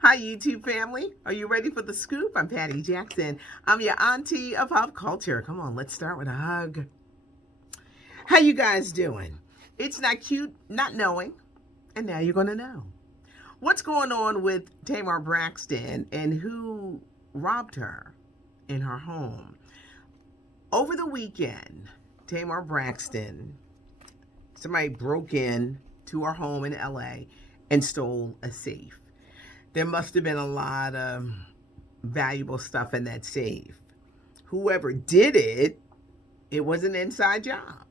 Hi, YouTube family. Are you ready for the scoop? I'm Patty Jackson. I'm your auntie of pop culture. Come on, let's start with a hug. How you guys doing? It's not cute not knowing, and now you're going to know. What's going on with Tamar Braxton and who robbed her in her home? Over the weekend, Tamar Braxton, somebody broke in to her home in LA and stole a safe. There must have been a lot of valuable stuff in that safe. Whoever did it, it was an inside job.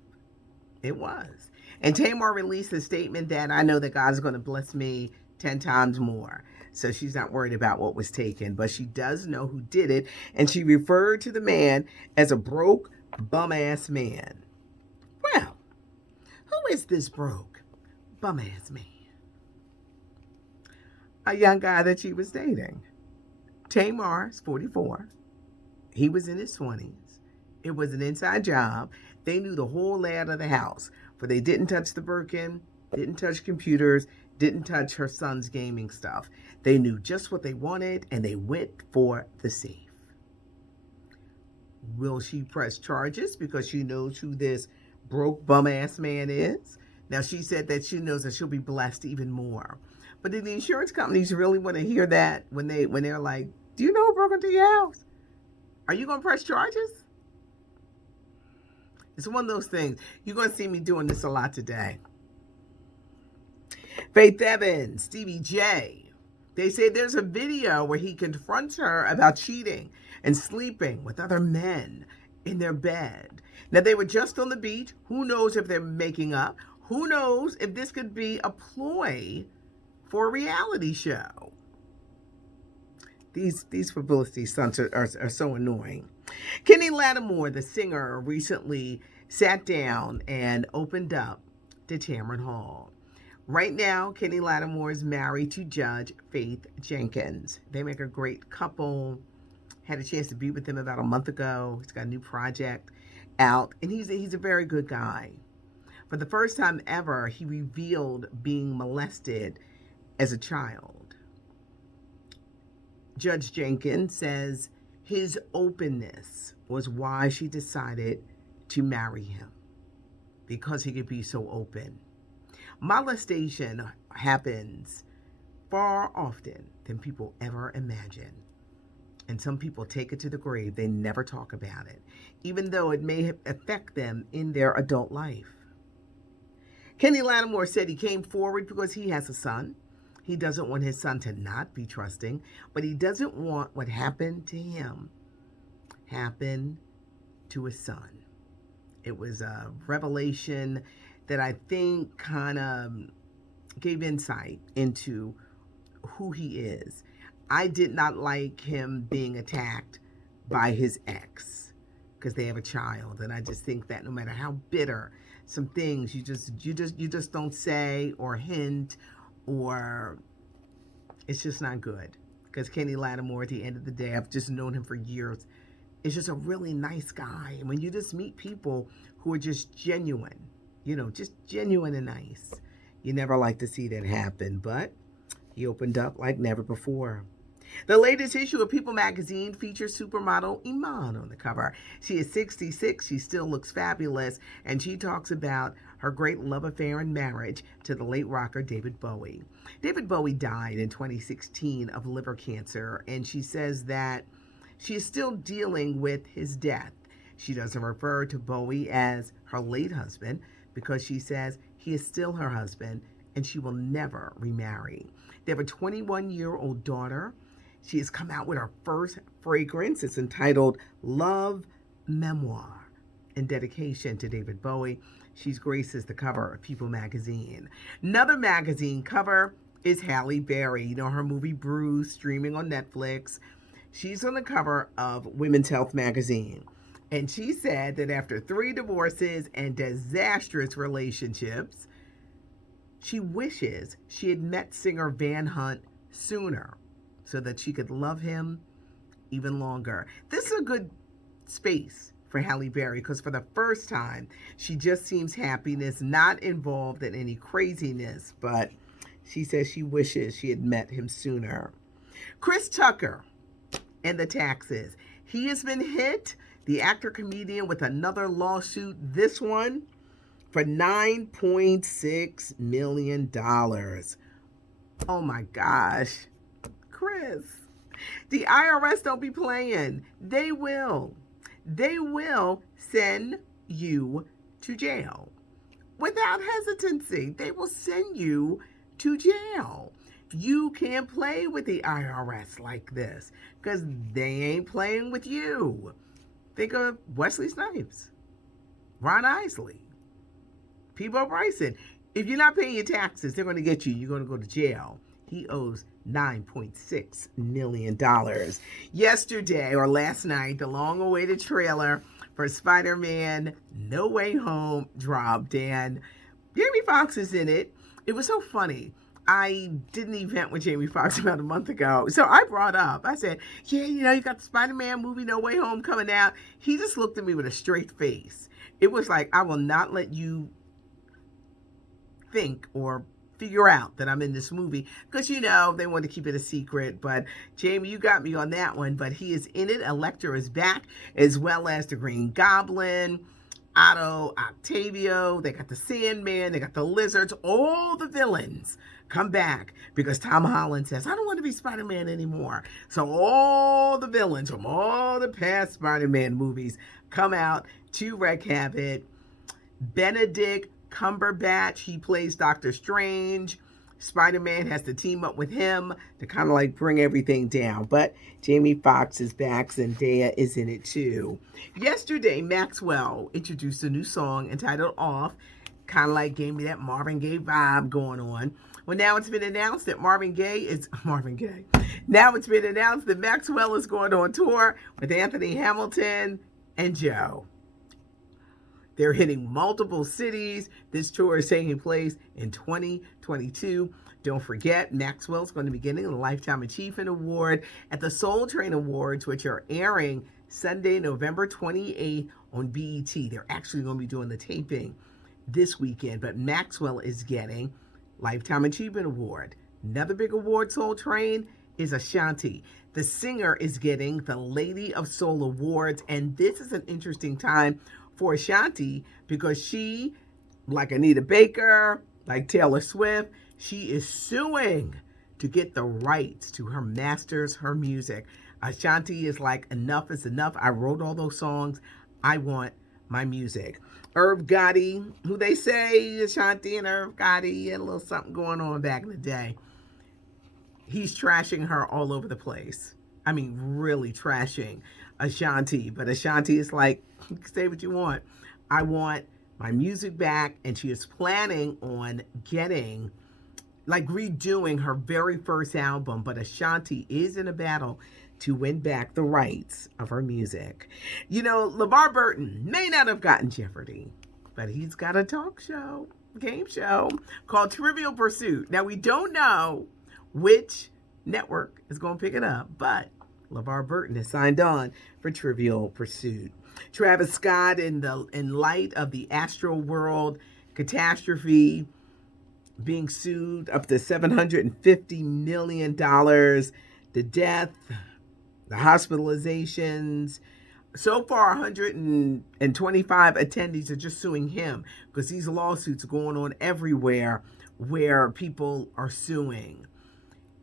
It was. And Tamar released a statement that I know that God's going to bless me 10 times more. So she's not worried about what was taken, but she does know who did it. And she referred to the man as a broke, bum ass man. Well, who is this broke, bum ass man? A young guy that she was dating. Tamar's 44. He was in his 20s. It was an inside job. They knew the whole layout of the house, but they didn't touch the Birkin, didn't touch computers, didn't touch her son's gaming stuff. They knew just what they wanted, and they went for the safe. Will she press charges because she knows who this broke bum ass man is? Now, she said that she knows that she'll be blessed even more. But do the insurance companies really want to hear that when they're like, do you know who broke into your house? Are you going to press charges? It's one of those things. You're going to see me doing this a lot today. Faith Evans, Stevie J. They say there's a video where he confronts her about cheating and sleeping with other men in their bed. Now, they were just on the beach. Who knows if they're making up? Who knows if this could be a ploy for a reality show? These publicity stunts are so annoying. Kenny Lattimore, the singer, recently sat down and opened up to Tamron Hall. Right now, Kenny Lattimore is married to Judge Faith Jenkins. They make a great couple. Had a chance to be with him about a month ago. He's got a new project out, and he's a very good guy. For the first time ever, he revealed being molested as a child. Judge Jenkins says his openness was why she decided to marry him, because he could be so open. Molestation happens far often than people ever imagine. And some people take it to the grave. They never talk about it, even though it may affect them in their adult life. Kenny Lattimore said he came forward because he has a son. He doesn't want his son to not be trusting, but he doesn't want what happened to him happen to his son. It was a revelation that I think kind of gave insight into who he is. I did not like him being attacked by his ex because they have a child, and I just think that no matter how bitter, some things you just don't say or hint, or it's just not good. Because Kenny Lattimore, at the end of the day, I've just known him for years, is just a really nice guy. And when you just meet people who are just genuine, just genuine and nice, you never like to see that happen. But he opened up like never before. The latest issue of People magazine features supermodel Iman on the cover. She is 66, she still looks fabulous, and she talks about her great love affair and marriage to the late rocker David Bowie. David Bowie died in 2016 of liver cancer, and she says that she is still dealing with his death. She doesn't refer to Bowie as her late husband because she says he is still her husband and she will never remarry. They have a 21-year-old daughter. She has come out with her first fragrance. It's entitled Love Memoir, in dedication to David Bowie. She's graces the cover of People magazine. Another magazine cover is Halle Berry. Her movie Bruise, streaming on Netflix. She's on the cover of Women's Health magazine. And she said that after 3 divorces and disastrous relationships, she wishes she had met singer Van Hunt sooner so that she could love him even longer. This is a good space for Halle Berry because for the first time, she just seems happiness, not involved in any craziness, but she says she wishes she had met him sooner. Chris Tucker and the taxes. He has been hit, the actor comedian, with another lawsuit, this one for $9.6 million. Oh my gosh. Chris, the IRS don't be playing. They will. They will send you to jail without hesitancy. They will send you to jail. You can't play with the IRS like this because they ain't playing with you. Think of Wesley Snipes, Ron Isley, Peabo Bryson. If you're not paying your taxes, they're going to get you. You're going to go to jail. He owes $9.6 million. Yesterday or last night, the long-awaited trailer for Spider-Man No Way Home dropped, and Jamie Foxx is in it. It was so funny. I did an event with Jamie Foxx about a month ago. So I brought up, I said, yeah, you got the Spider-Man movie No Way Home coming out. He just looked at me with a straight face. It was like, I will not let you think or figure out that I'm in this movie, because they want to keep it a secret. But Jamie, you got me on that one. But he is in it. Electra is back, as well as the Green Goblin, Otto Octavio. They got the Sandman, they got the Lizards. All the villains come back because Tom Holland says, I don't want to be Spider-Man anymore. So all the villains from all the past Spider-Man movies come out to wreak havoc. Benedict Cumberbatch, he plays Doctor Strange. Spider-Man has to team up with him to kind of like bring everything down. But Jamie Foxx is back. Zendaya is in it too. Yesterday, Maxwell introduced a new song entitled Off. Kind of like gave me that Marvin Gaye vibe going on. Well, now it's been announced that Now it's been announced that Maxwell is going on tour with Anthony Hamilton and Joe. They're hitting multiple cities. This tour is taking place in 2022. Don't forget, Maxwell's going to be getting a Lifetime Achievement Award at the Soul Train Awards, which are airing Sunday, November 28th on BET. They're actually going to be doing the taping this weekend, but Maxwell is getting Lifetime Achievement Award. Another big award, Soul Train, is Ashanti. The singer is getting the Lady of Soul Awards, and this is an interesting time for Ashanti because she, like Anita Baker, like Taylor Swift, she is suing to get the rights to her masters, her music. Ashanti is like, enough is enough. I wrote all those songs. I want my music. Irv Gotti, who they say Ashanti and Irv Gotti had a little something going on back in the day. He's trashing her all over the place. I mean, really trashing Ashanti. But Ashanti is like, say what you want. I want my music back. And she is planning on getting, like, redoing her very first album. But Ashanti is in a battle to win back the rights of her music. LeVar Burton may not have gotten Jeopardy, but he's got a talk show, game show called Trivial Pursuit. Now, we don't know which network is going to pick it up, but LeVar Burton has signed on for Trivial Pursuit. Travis Scott, in light of the Astro World catastrophe, being sued up to $750 million, the death, the hospitalizations. So far, 125 attendees are just suing him because these lawsuits are going on everywhere where people are suing.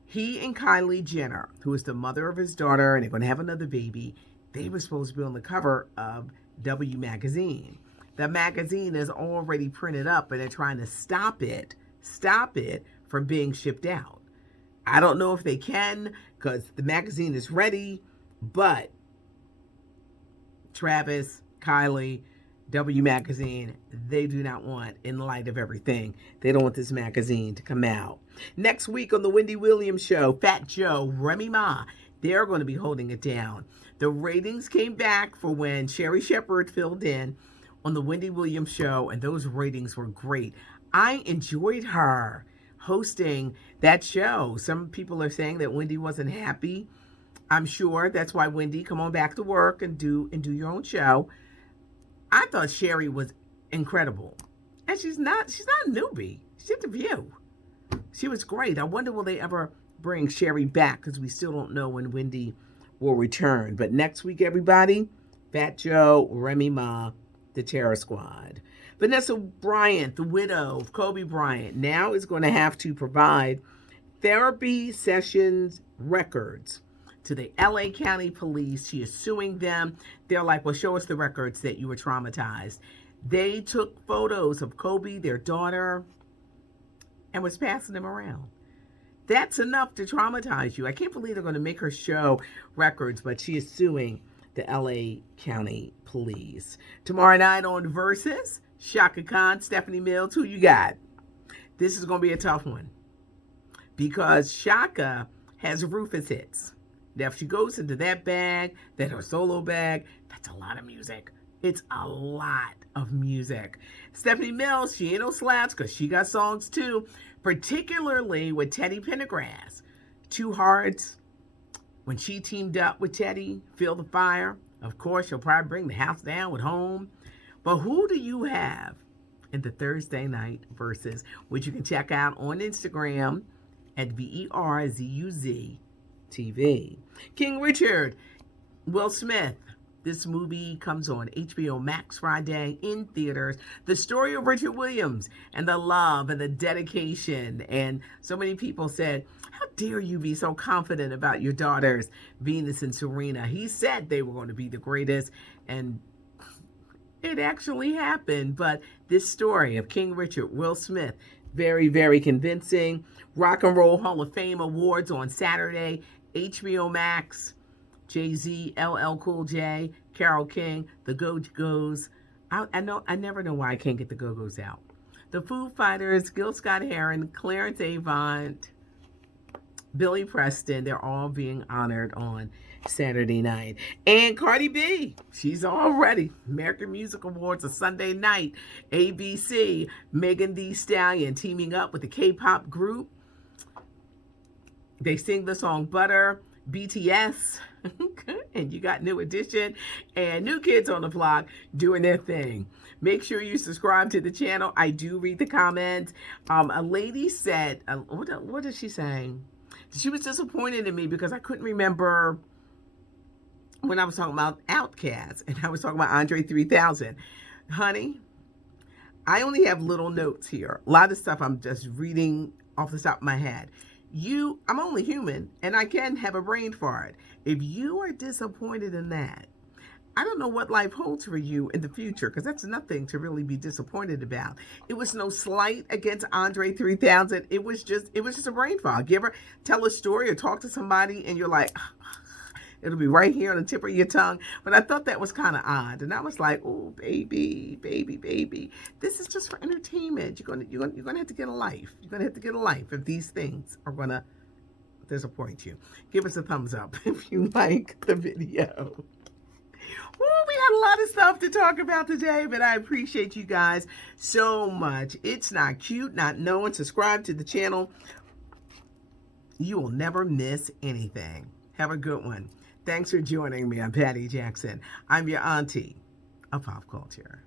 He and Kylie Jenner, who is the mother of his daughter, and they're going to have another baby, they were supposed to be on the cover of W Magazine. The magazine is already printed up, and they're trying to stop it from being shipped out. I don't know if they can because the magazine is ready, but Travis, Kylie, W Magazine, they do not want, in light of everything, they don't want this magazine to come out. Next week on the Wendy Williams Show, Fat Joe, Remy Ma, they're going to be holding it down. The ratings came back for when Sherry Shepherd filled in on the Wendy Williams Show, and those ratings were great. I enjoyed her hosting that show. Some people are saying that Wendy wasn't happy. I'm sure that's why, Wendy, come on back to work and do your own show. I thought Sherry was incredible. And she's not a newbie. She's at The View. She was great. I wonder, will they ever bring Sherry back because we still don't know when Wendy will return. But next week, everybody, Fat Joe, Remy Ma, the Terror Squad. Vanessa Bryant, the widow of Kobe Bryant, now is going to have to provide therapy sessions records to the LA County Police. She is suing them. They're like, well, show us the records that you were traumatized. They took photos of Kobe, their daughter, and was passing them around. That's enough to traumatize you. I can't believe they're going to make her show records, but she is suing the LA County Police. Tomorrow night on Versus, Shaka Khan, Stephanie Mills, who you got? This is going to be a tough one because Shaka has Rufus hits. Now, if she goes into that bag, that her solo bag, that's a lot of music. It's a lot of music. Stephanie Mills, she ain't no slouch because she got songs too, particularly with Teddy Pendergrass. Two Hearts, when she teamed up with Teddy, Feel the Fire. Of course, she'll probably bring the house down with Home. But who do you have in the Thursday night Versus, which you can check out on Instagram at VERZUZ TV. King Richard, Will Smith. This movie comes on HBO Max Friday in theaters. The story of Richard Williams and the love and the dedication. And so many people said, how dare you be so confident about your daughters, Venus and Serena? He said they were going to be the greatest, and it actually happened. But this story of King Richard, Will Smith, very, very convincing. Rock and Roll Hall of Fame Awards on Saturday, HBO Max. Jay-Z, LL Cool J, Carole King, the Go-Go's. I never know why I can't get the Go-Go's out. The Foo Fighters, Gil Scott-Heron, Clarence Avant, Billy Preston, they're all being honored on Saturday night. And Cardi B, she's all ready. American Music Awards, a Sunday night. ABC, Megan Thee Stallion teaming up with the K-pop group. They sing the song Butter. BTS, and you got New Edition and New Kids on the Block doing their thing. Make sure you subscribe to the channel. I do read the comments. A lady said, what is she saying? She was disappointed in me because I couldn't remember when I was talking about Outkast and I was talking about Andre 3000. Honey, I only have little notes here. A lot of stuff I'm just reading off the top of my head. I'm only human, and I can have a brain fart. If you are disappointed in that, I don't know what life holds for you in the future, because that's nothing to really be disappointed about. It was no slight against Andre 3000. It was just a brain fart. You ever tell a story or talk to somebody, and you're like, it'll be right here on the tip of your tongue. But I thought that was kind of odd. And I was like, oh, baby. This is just for entertainment. You're gonna have to get a life. You're gonna have to get a life if these things are gonna disappoint you. Give us a thumbs up if you like the video. Well, we had a lot of stuff to talk about today, but I appreciate you guys so much. It's not cute not knowing. Subscribe to the channel. You will never miss anything. Have a good one. Thanks for joining me. I'm Patty Jackson. I'm your auntie of pop culture.